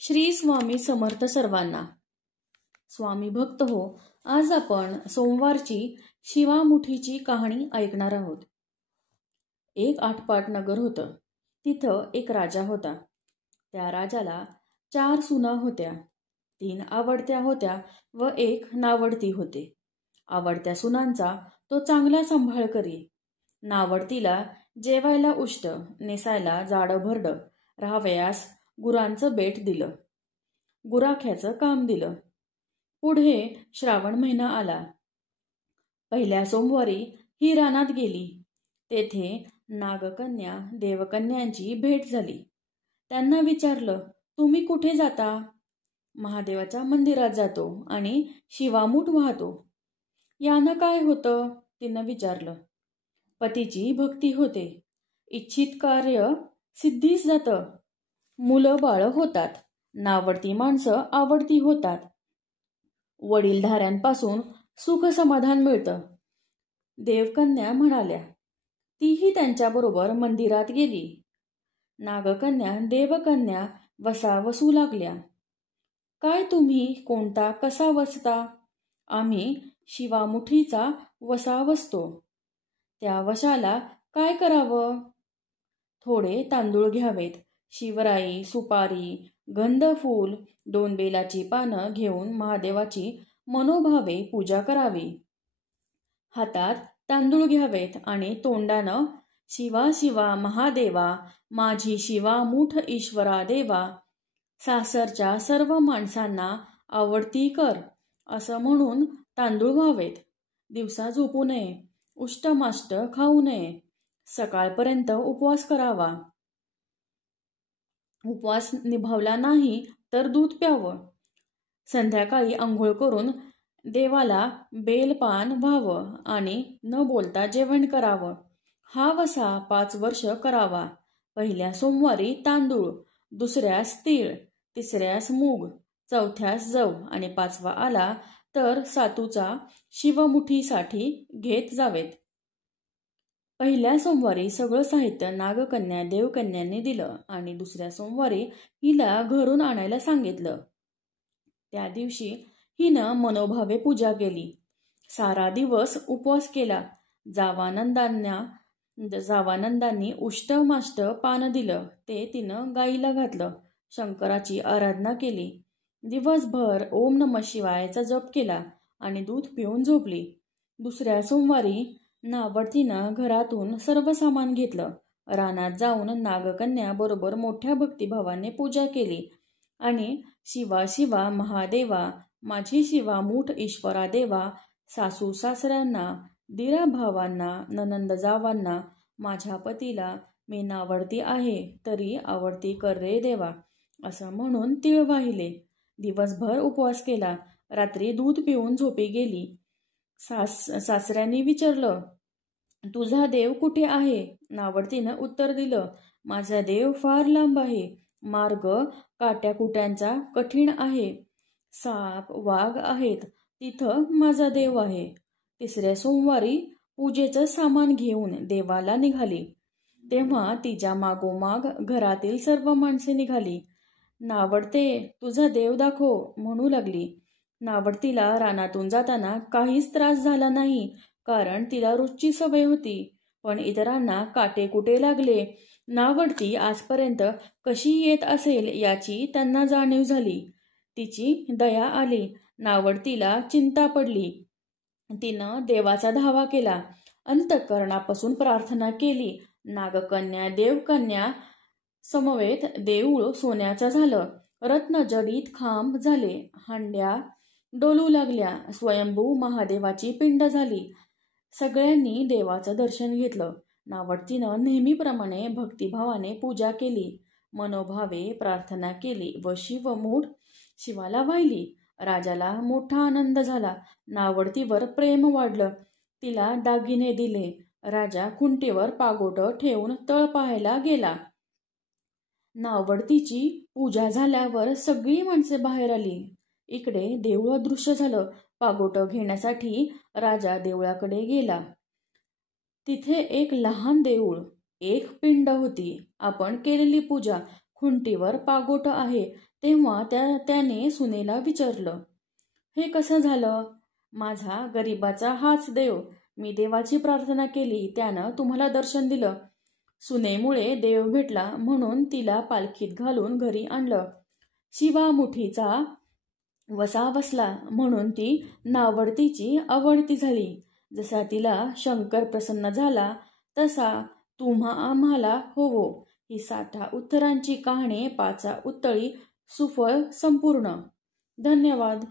श्री स्वामी समर्थ सर्वांना. स्वामी भक्त हो, आज आपण सोमवारची शिवामुठीची कहाणी ऐकणार आहोत. एक आटपाट नगर होतं. तिथं एक राजा होता. त्या राजाला 4 सुना होत्या. 3 आवडत्या होत्या व 1 नावडती होते. आवडत्या सुनांचा तो चांगला सांभाळ करी. नावडतीला जेवायला उष्ट, नेसायला जाडभरड, राहावयास गुरांचं बेट दिलं. गुराख्याचं काम दिलं. पुढे श्रावण महिना आला. पहिल्या सोमवारी ही रानात गेली. तेथे नागकन्या देवकन्यांची भेट झाली. त्यांना विचारलं, तुम्ही कुठे जाता? महादेवाच्या मंदिरात जातो आणि शिवामूठ वाहतो. यानं काय होतं? तिनं विचारलं. पतीची भक्ती होते. इच्छित कार्य सिद्धीस जातं. मुलं बाळं होतात. नावडती माणसं आवडती होतात. वडीलधाऱ्यांपासून सुख समाधान मिळतं. देवकन्या म्हणाल्या. तीही त्यांच्याबरोबर मंदिरात गेली. नागकन्या देवकन्या वसावसू लागल्या. काय तुम्ही कोणता कसा वसता? आम्ही शिवामुठीचा वसा वसतो. त्या वशाला काय करावं? थोडे तांदूळ घ्यावेत. शिवराई, सुपारी, गंधफूल, 2 बेलाची पानं घेऊन महादेवाची मनोभावे पूजा करावी. हातात तांदूळ घ्यावेत आणि तोंडानं शिवा शिवा महादेवा, माझी शिवामूठ ईश्वरा देवा, सासरच्या सर्व माणसांना आवडती कर, असं म्हणून तांदूळ व्हावेत. दिवसा झोपू नये. उष्टमाष्ट खाऊ नये. सकाळपर्यंत उपवास करावा. उपवास निभावला नाही तर दूध प्यावं. संध्याकाळी आंघोळ करून देवाला बेलपान व्हावं आणि न बोलता जेवण करावं. हा वसा 5 वर्ष करावा. पहिल्या सोमवारी तांदूळ, दुसऱ्यास तीळ, तिसऱ्यास मूग, चौथ्यास जव आणि 5वा आला तर सातूचा शिवमुठीसाठी घेत जावेत. पहिल्या सोमवारी सगळं साहित्य नागकन्या देवकन्यांनी दिलं आणि दुसऱ्या सोमवारी हिला घरून आणायला सांगितलं. त्या दिवशी हिनं मनोभावे पूजा केली. सारा दिवस उपवास केला. जावानंदांनी उष्टमाष्ट पान दिलं. ते तिनं गाईला घातलं. शंकराची आराधना केली. दिवसभर ओम नमः शिवायचा जप केला आणि दूध पिऊन झोपली. दुसऱ्या सोमवारी नावडतीनं घरातून सर्व सामान घेतलं. रानात जाऊन नागकन्या बरोबर मोठ्या भक्तिभावाने पूजा केली आणि शिवा शिवा महादेवा, माझी शिवामूठ ईश्वरा देवा, सासू सासऱ्यांना, दिरा भावांना, ननंद जावांना, माझ्या पतीला मी नावडती आहे तरी आवडती कर रे देवा, असं म्हणून तीळ वाहिले. दिवसभर उपवास केला. रात्री दूध पिऊन झोपी गेली. सासऱ्यांनी विचारलं, तुझा देव कुठे आहे? नावडतीनं उत्तर दिलं, माझा देव फार लांब आहे. मार्ग काट्याकुट्यांचा कठीण आहे. साप वाघ आहेत. तिथं माझा देव आहे. तिसऱ्या सोमवारी पूजेचं सामान घेऊन देवाला निघाली. तेव्हा तिच्या मागोमाग घरातील सर्व माणसे निघाली. नावडते, तुझा देव दाखव म्हणू लागली. नावडतीला रानातून जाताना काहीच त्रास झाला नाही, कारण तिला रोजची सवय होती. पण इतरांना काटेकुटे लागले. नावडती आजपर्यंत कशी येत असेल याची त्यांना जाणीव झाली. तिची दया आली. नावडतीला चिंता पडली. तिनं देवाचा धावा केला. अंतःकरणापासून प्रार्थना केली. नागकन्या देवकन्या समवेत देऊळ सोन्याचं झालं. रत्नजडित खांब झाले. हांड्या डोलू लागल्या. स्वयंभू महादेवाची पिंड झाली. सगळ्यांनी देवाचं दर्शन घेतलं. नावडतीनं नेहमीप्रमाणे भक्तिभावाने पूजा केली. मनोभावे प्रार्थना केली व शिवमूठ शिवाला वाहिली. राजाला मोठा आनंद झाला. नावडतीवर प्रेम वाढलं. तिला दागिने दिले. राजा खुंटीवर पागोटं ठेवून तळ पाहायला गेला. नावडतीची पूजा झाल्यावर सगळी माणसे बाहेर आली. इकडे देऊळ अदृश्य झालं. पागोटं घेण्यासाठी राजा देवळाकडे गेला. तिथे एक लहान देऊळ, एक पिंड होती. आपण केलेली पूजा खुंटीवर पागोट आहे. तेव्हा त्याने सुनेला विचारलं, हे कसं झालं? माझा गरिबाचा हाच देव. मी देवाची प्रार्थना केली, त्यानं तुम्हाला दर्शन दिलं. सुनेमुळे देव भेटला म्हणून तिला पालखीत घालून घरी आणलं. शिवामुठीचा वसा बसला म्हणून ती नावडतीची आवडती झाली. जसा तिला शंकर प्रसन्न झाला तसा तुम्हा आम्हाला होवो. ही 60 उत्तरांची कहाणी 5 उत्तळी सुफळ संपूर्ण. धन्यवाद.